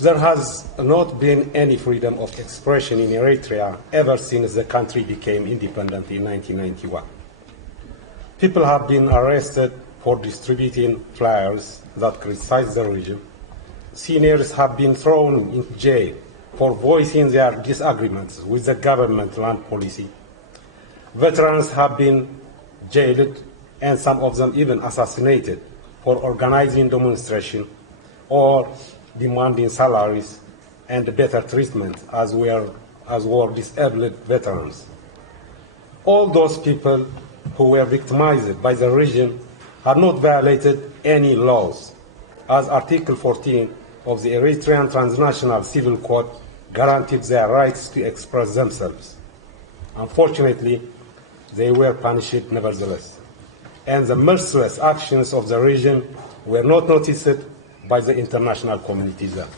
There has not been any freedom of expression in Eritrea ever since the country became independent in 1991. People have been arrested for distributing flyers that criticize the regime. Seniors have been thrown in jail for voicing their disagreements with the government land policy. Veterans have been jailed and some of them even assassinated for organizing demonstrations or demanding salaries and better treatment as were disabled veterans. All those people who were victimized by the regime have not violated any laws, as Article 14 of the Eritrean Transnational Civil Code guaranteed their rights to express themselves. Unfortunately, they were punished nevertheless, and the merciless actions of the regime were not noticed by the international community then.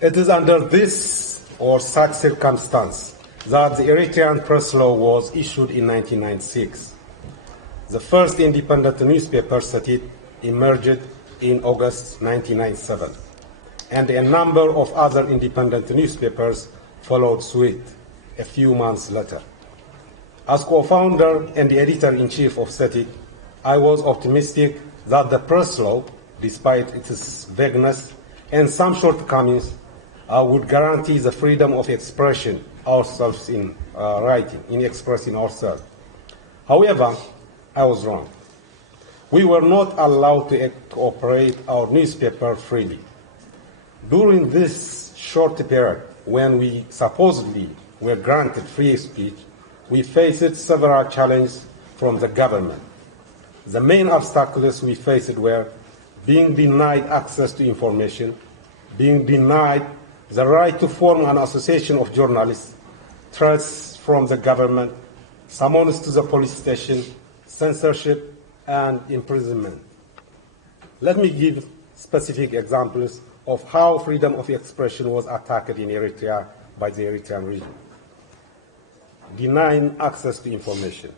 It is under this or such circumstance that the Eritrean press law was issued in 1996. The first independent newspaper set emerged in August 1997, and a number of other independent newspapers followed suit a few months later. As co-founder and the editor-in-chief of SETI, I was optimistic that the press law, despite its vagueness and some shortcomings, would guarantee the freedom of expression ourselves in writing, in expressing ourselves. However, I was wrong. We were not allowed to operate our newspaper freely. During this short period, when we supposedly were granted free speech, we faced several challenges from the government. The main obstacles we faced were being denied access to information, being denied the right to form an association of journalists, threats from the government, summons to the police station, censorship, and imprisonment. Let me give specific examples of how freedom of expression was attacked in Eritrea by the Eritrean regime. Denying access to information.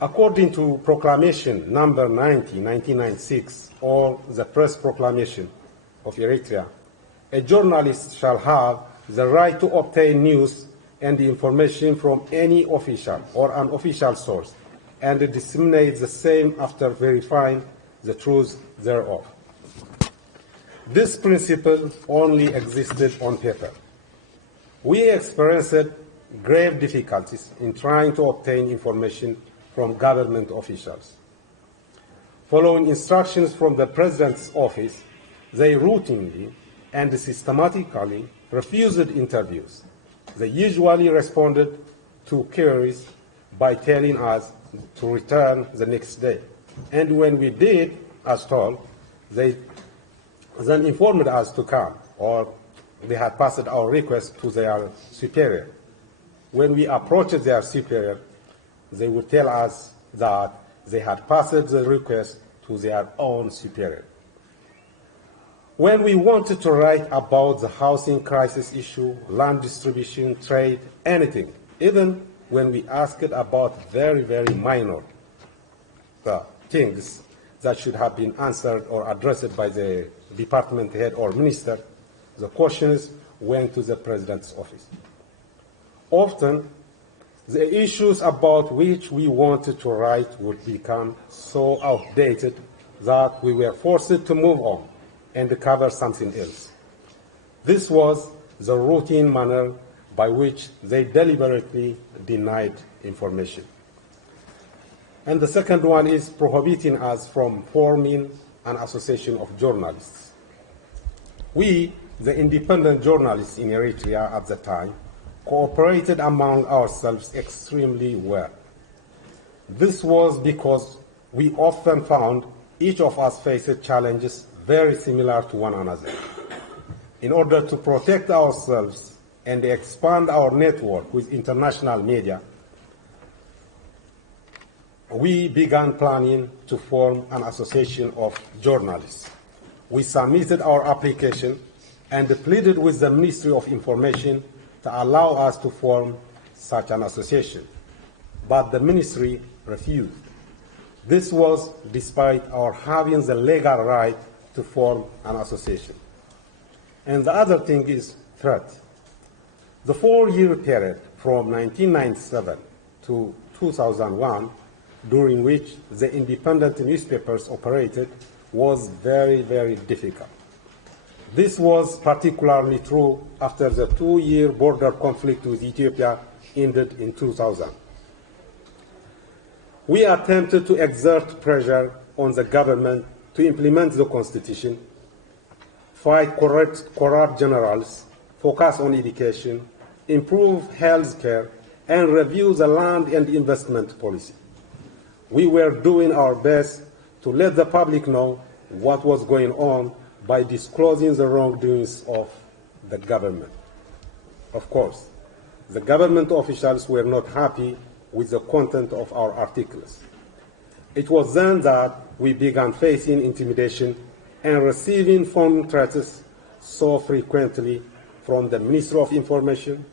According to Proclamation number 90, 1996, or the Press Proclamation of Eritrea, a journalist shall have the right to obtain news and information from any official or unofficial source and disseminate the same after verifying the truth thereof. This principle only existed on paper. We experienced grave difficulties in trying to obtain information from government officials. Following instructions from the President's office, they routinely and systematically refused interviews. They usually responded to queries by telling us to return the next day. And when we did, as told, they then informed us to come, or they had passed our request to their superior. When we approached their superior, they would tell us that they had passed the request to their own superior. When we wanted to write about the housing crisis issue, land distribution, trade, anything, even when we asked about very, very minor things that should have been answered or addressed by the department head or minister, the questions went to the President's office. Often, the issues about which we wanted to write would become so outdated that we were forced to move on and cover something else. This was the routine manner by which they deliberately denied information. And the second one is prohibiting us from forming an association of journalists. We, the independent journalists in Eritrea at the time, cooperated among ourselves extremely well. This was because we often found each of us faced challenges very similar to one another. In order to protect ourselves and expand our network with international media, we began planning to form an association of journalists. We submitted our application and pleaded with the Ministry of Information to allow us to form such an association, but the ministry refused. This was despite our having the legal right to form an association. And the other thing is threat. The 4-year period from 1997 to 2001, during which the independent newspapers operated, was very, very difficult. This was particularly true after the 2-year border conflict with Ethiopia ended in 2000. We attempted to exert pressure on the government to implement the constitution, fight corrupt generals, focus on education, improve health care, and review the land and investment policy. We were doing our best to let the public know what was going on by disclosing the wrongdoings of the government. Of course, the government officials were not happy with the content of our articles. It was then that we began facing intimidation and receiving phone threats so frequently from the Ministry of Information,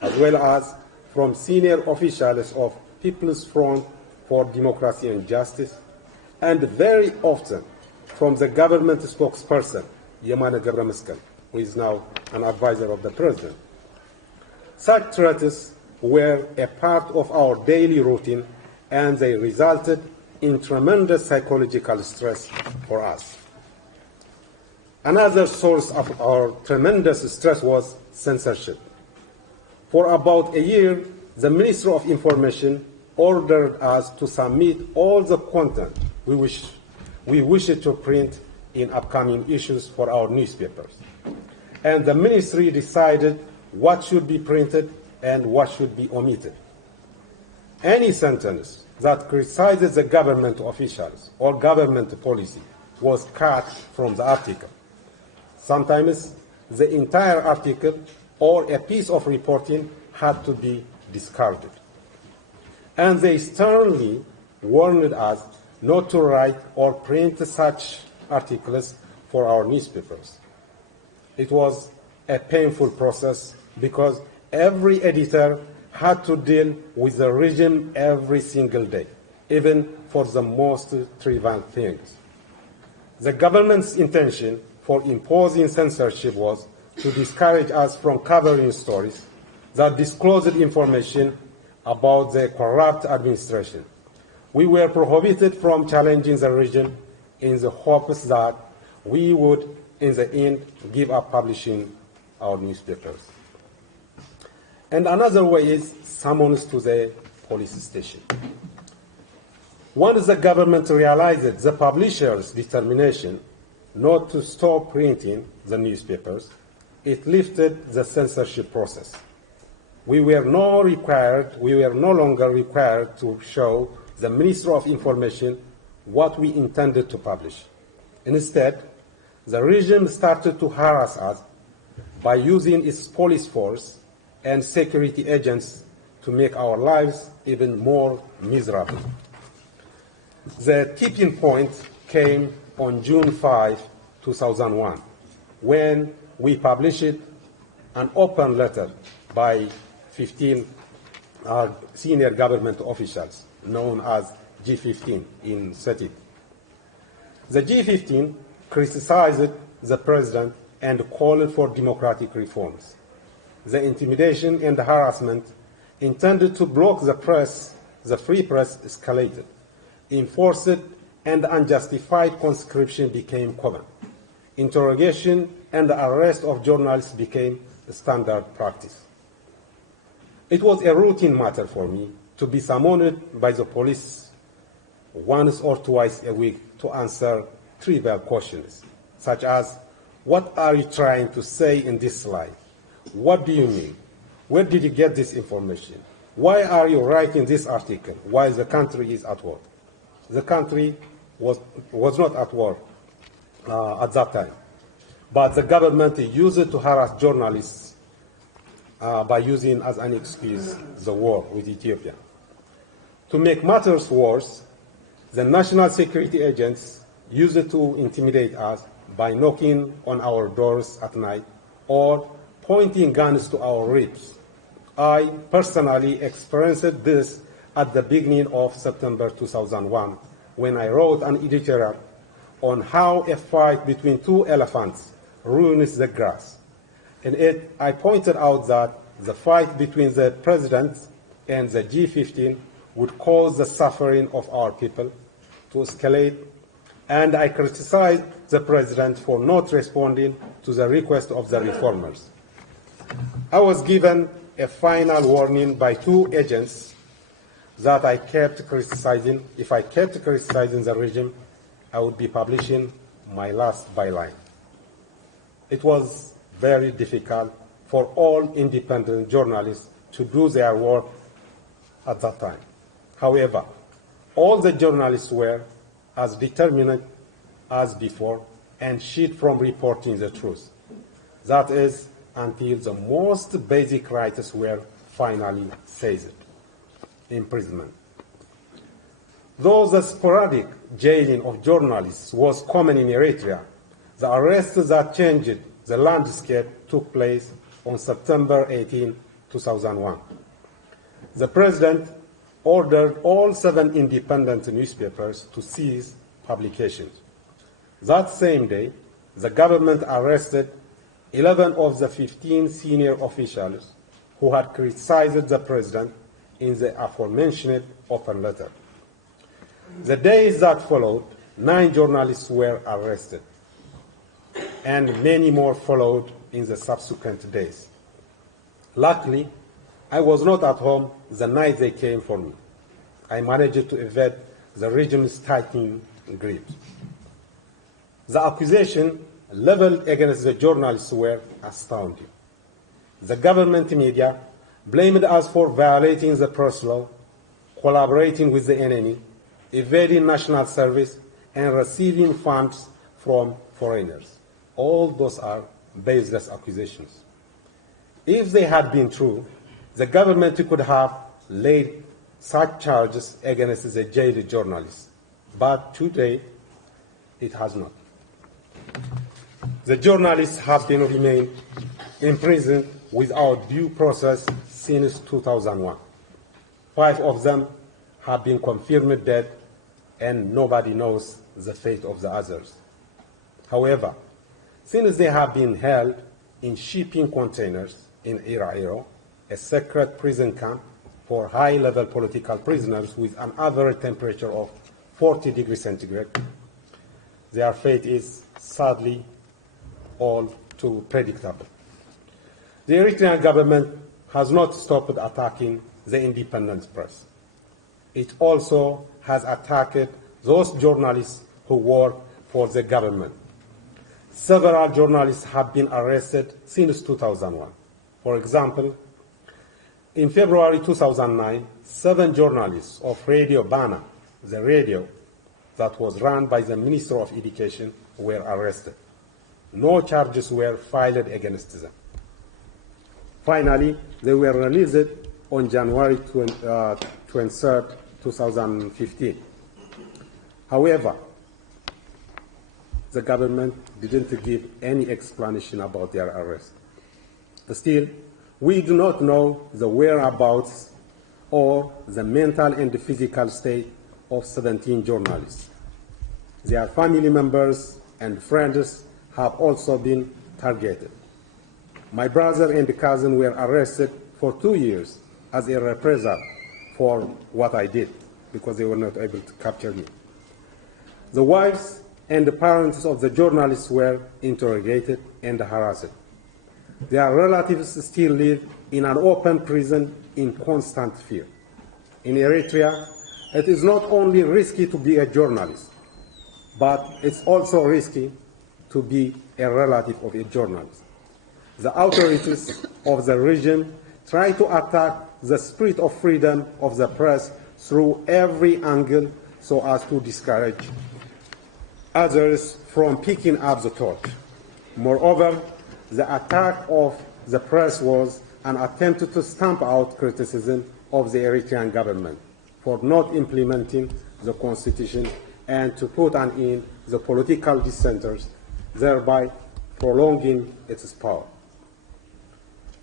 as well as from senior officials of People's Front for Democracy and Justice, and very often from the government spokesperson, Yamana Gabrameskel, who is now an advisor of the president. Such threats were a part of our daily routine, and they resulted in tremendous psychological stress for us. Another source of our tremendous stress was censorship. For about a year, the Ministry of Information ordered us to submit all the content we wish to print in upcoming issues for our newspapers. And the ministry decided what should be printed and what should be omitted. Any sentence that criticizes the government officials or government policy was cut from the article. Sometimes the entire article or a piece of reporting had to be discarded. And they sternly warned us not to write or print such articles for our newspapers. It was a painful process because every editor had to deal with the regime every single day, even for the most trivial things. The government's intention for imposing censorship was to discourage us from covering stories that disclosed information about the corrupt administration. We were prohibited from challenging the regime in the hopes that we would, in the end, give up publishing our newspapers. And another way is summons to the police station. Once the government realized the publishers' determination not to stop printing the newspapers, it lifted the censorship process. We were no longer required to show the Ministry of Information what we intended to publish. Instead, the regime started to harass us by using its police force and security agents to make our lives even more miserable. The tipping point came on June 5, 2001, when we published an open letter by 15 senior government officials, known as G15 in SETIC. The G15 criticized the president and called for democratic reforms. The intimidation and the harassment intended to block the press, the free press, escalated. Enforced and unjustified conscription became common. Interrogation and the arrest of journalists became a standard practice. It was a routine matter for me to be summoned by the police once or twice a week to answer trivial questions, such as, what are you trying to say in this slide? What do you mean? Where did you get this information? Why are you writing this article while the country is at war? The country was not at war at that time, but the government used it to harass journalists by using as an excuse the war with Ethiopia. To make matters worse, the national security agents used it to intimidate us by knocking on our doors at night or pointing guns to our ribs. I personally experienced this at the beginning of September 2001, when I wrote an editorial on how a fight between two elephants ruins the grass. In it, I pointed out that the fight between the President and the G15 would cause the suffering of our people to escalate, and I criticized the President for not responding to the request of the reformers. I was given a final warning by two agents that I kept criticizing. If I kept criticizing the regime, I would be publishing my last byline. It was very difficult for all independent journalists to do their work at that time. However, all the journalists were as determined as before and shield from reporting the truth. That is, until the most basic rights were finally seized. Imprisonment. Though the sporadic jailing of journalists was common in Eritrea, the arrests that changed the landscape took place on September 18, 2001. The President ordered all 7 independent newspapers to cease publications. That same day, the government arrested 11 of the 15 senior officials who had criticized the President in the aforementioned open letter. The days that followed, 9 journalists were arrested, and many more followed in the subsequent days. Luckily, I was not at home the night they came for me. I managed to evade the regime's tightening grip. The accusation leveled against the journalists were astounding. The government media blamed us for violating the press law, collaborating with the enemy, evading national service, and receiving funds from foreigners. All those are baseless accusations. If they had been true, the government could have laid such charges against the jailed journalists. But today, it has not. The journalists have been remained imprisoned without due process since 2001. 5 of them have been confirmed dead, and nobody knows the fate of the others. However, since they have been held in shipping containers in Iraero, a secret prison camp for high-level political prisoners with an average temperature of 40 degrees centigrade, their fate is sadly all too predictable. The Eritrean government has not stopped attacking the independent press. It also has attacked those journalists who work for the government. Several journalists have been arrested since 2001. For example, in February 2009, 7 journalists of Radio Bana, the radio that was run by the Minister of Education, were arrested. No charges were filed against them. Finally, they were released on January 23, 2015. However, the government didn't give any explanation about their arrest. Still, we do not know the whereabouts or the mental and physical state of 17 journalists. Their family members and friends have also been targeted. My brother and cousin were arrested for 2 years as a reprisal for what I did, because they were not able to capture me. The wives and the parents of the journalists were interrogated and harassed. Their relatives still live in an open prison in constant fear. In Eritrea, it is not only risky to be a journalist, but it's also risky to be a relative of a journalist. The authorities of the region try to attack the spirit of freedom of the press through every angle so as to discourage others from picking up the torch. Moreover, the attack of the press was an attempt to stamp out criticism of the Eritrean government for not implementing the constitution and to put an end to the political dissenters, thereby prolonging its power.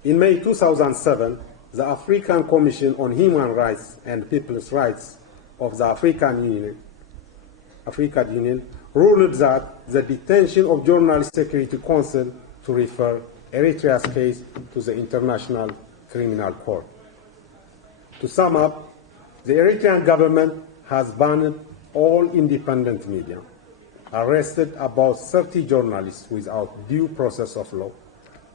In May 2007, the African Commission on Human Rights and People's Rights of the African Union ruled that the detention of Journalist Security Council to refer Eritrea's case to the International Criminal Court. To sum up, the Eritrean government has banned all independent media, arrested about 30 journalists without due process of law,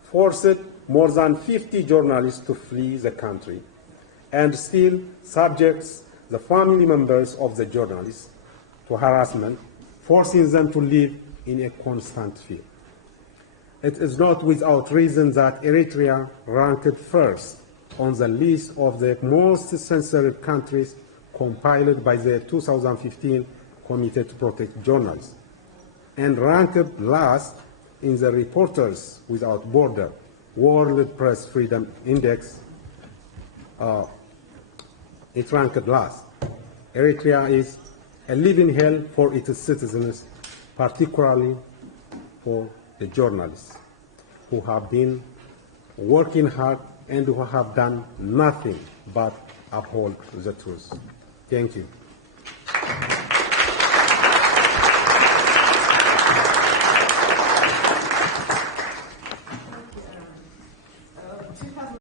forced more than 50 journalists to flee the country, and still subjects the family members of the journalists to harassment, forcing them to live in a constant fear. It is not without reason that Eritrea ranked first on the list of the most censored countries compiled by the 2015 Committee to Protect Journalists, and ranked last in the Reporters Without Borders World Press Freedom Index. It ranked last. Eritrea is a living hell for its citizens, particularly for the journalists who have been working hard and who have done nothing but uphold the truth. Thank you.